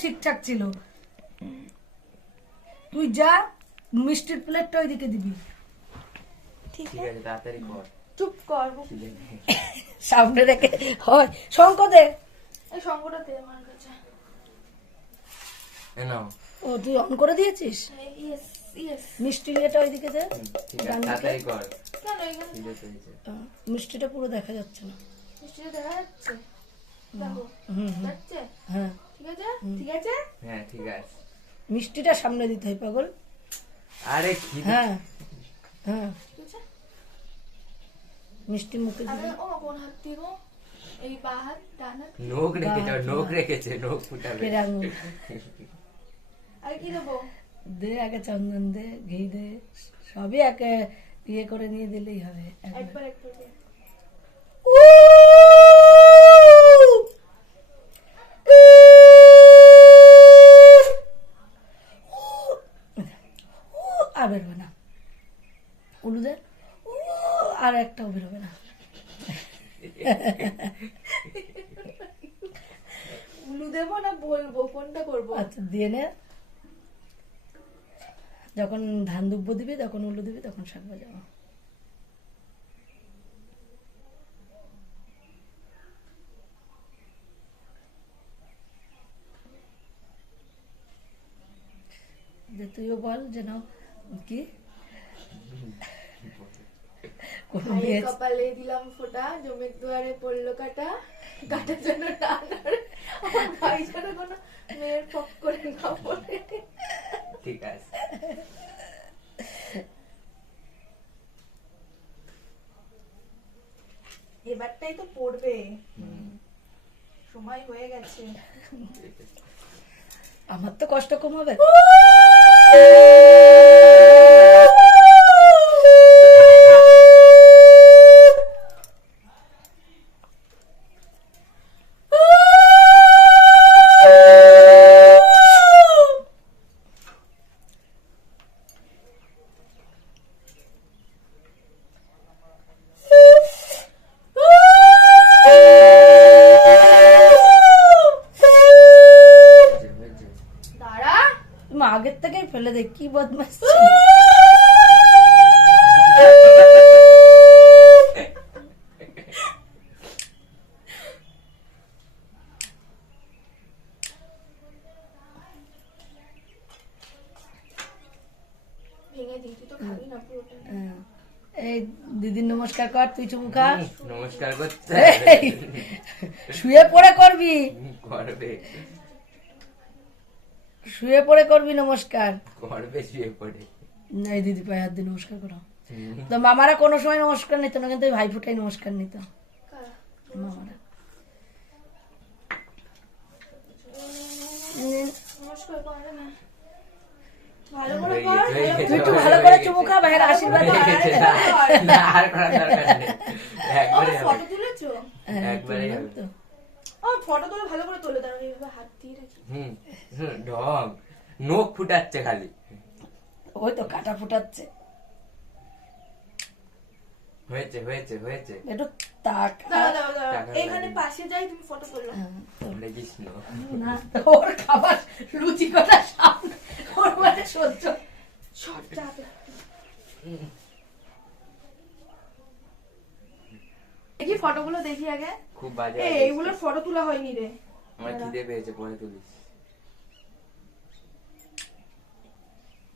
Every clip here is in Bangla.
ঠিকঠাক ছিল। তুই যা মিষ্টির প্লেটটা ওইদিকে দিবি। ঠিক ঠিক আছে? তাড়াতাড়ি কর। চুপ কর সামনে রেখে হয় শঙ্ক দে। এই দে আমার কাছে। নাও। ও তুই অন করে দিয়েছিস? ইয়েস ইয়েস মিষ্টি ইয়েটা ওইদিকে দে? তাড়াতাড়ি কর। মিষ্টিটা পুরো দেখা যাচ্ছে না। মিষ্টিটা দেখা যাচ্ছে? হুম হুম। যাচ্ছে? হ্যাঁ। ঠিক আছে? ঠিক আছে? হ্যাঁ ঠিক আছে। মিষ্টিটা সামনে দিতে হয় পাগল। আরে হ্যাঁ হ্যাঁ। মিষ্টি মুখে দিবি। ও কোন হাত গো? এই বা হাত ডান হাত? নোখ রেখেছে ওর রেখেছে নোখ ফুটাবে। ফের আঙুল আর কি দেবো? দে আগে চন্দন দে ঘি দে সবই একে ইয়ে করে নিয়ে দিলেই হবে একবার। একবার বেরোবে না। উলু দে আর একটাও বেরোবে না। উলু দেবো না বলব কোনটা করব? আচ্ছা দিয়ে নে। যখন ধান দুব্ব দিবি তখন উলু দিবি তখন শাক বাজাবো। যে তুইও বল যেন কি? কোন মেয়ে? কপালে দিলাম ফোঁটা জমির দুয়ারে পড়ল কাটা কাটার জন্য টান আমার ভাই যেন কোনো মেয়ের পক করে না পড়ে ঠিক আছে। এবারটাই তো পড়বে। সময় হয়ে গেছে। আমার তো কষ্ট কম ফেলে দে কি বদমাস হ্যাঁ। এই দিদির নমস্কার কর তুই চুমু খা। নমস্কার করতে। শুয়ে পড়ে করবি। করবে। শুয়ে পড়ে করবি নমস্কার। করবে শুয়ে পড়ে। দিদি পায়ে হাত দিয়ে নমস্কার করো। তো মামারা কোনো সময় নমস্কার নিত না কিন্তু ভাই ফুটাই নমস্কার নিত। মামারা। নমস্কার করে না ভালো করে। চুমু খা ভাইয়ের আশীর্বাদ হয়ে। গেছে, না, না, আর করার দরকার নেই। একবারে ফটো তুলেছো? হবে। তো। ও ফটো তুলে ভালো করে তোলে দাঁড়া এইভাবে হাত দিয়ে রাখি। হুম, ঢং নোখ ফুটাচ্ছে খালি। ওই তো কাটা ফুটাচ্ছে। হয়েছে হয়েছে হয়েছে। একটু তাক এখানে পাশে যাই তুমি ফটো হ্যাঁ, না। ওর খাবার লুচি সামনে। ওর মানে সহ্য। দেখি ফটোগুলো দেখি আগে? খুব বাজে এইগুলোর ফটো তোলা হয়নি রে। আমার খিদে পেয়েছে পরে তুলিস।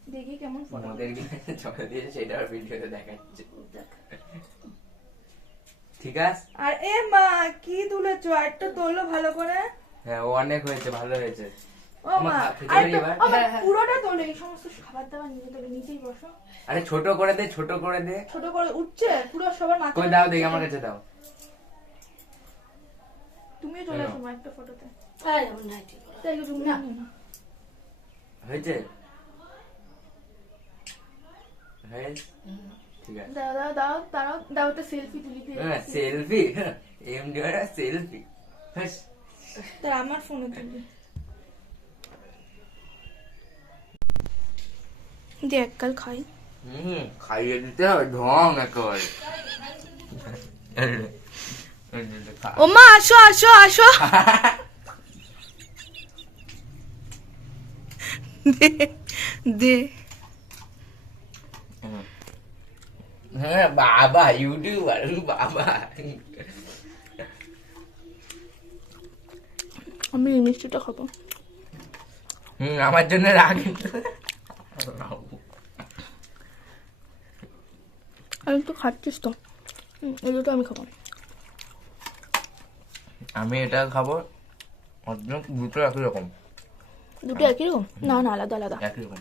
দেখি কেমন আমাদের চলে দিয়েছে সেটা ভিডিওতে দেখাচ্ছে। ঠিক আছে? আর এ মা কি তুলেছো? একটা তোলো ভালো করে। হ্যাঁ ও অনেক হয়েছে ভালো হয়েছে। ও আমার মা খা- খেতে আর আরে ছোট করে দে ছোট করে দে। ছোট করে উঠছে পুরো সবার মাথা দাও দেখি আমার কাছে দাও। তুমিও চলে আসো একটা ফটোতে। হয়েছে? হয়েছে? ঠিক আছে দাও দাও দাও দাও দাও একটা সেলফি তুলি হ্যাঁ সেলফি এমডি সেলফি তার আমার ফোনে খাই। হুম খাইয়ে দিতে হবে ঢং একেবারে। ও মা আসো আসো আসো। দে দে। হ্যাঁ বাবা ইউটিউবার বাবা। আমি এই মিষ্টিটা খাব। হুম আমার জন্য রাখ। আমি তো খাচ্ছিস তো। এই দুটো আমি খাব। আমি এটা খাব দুটো একই রকম। দুটো একই রকম? না না আলাদা আলাদা। একই রকম।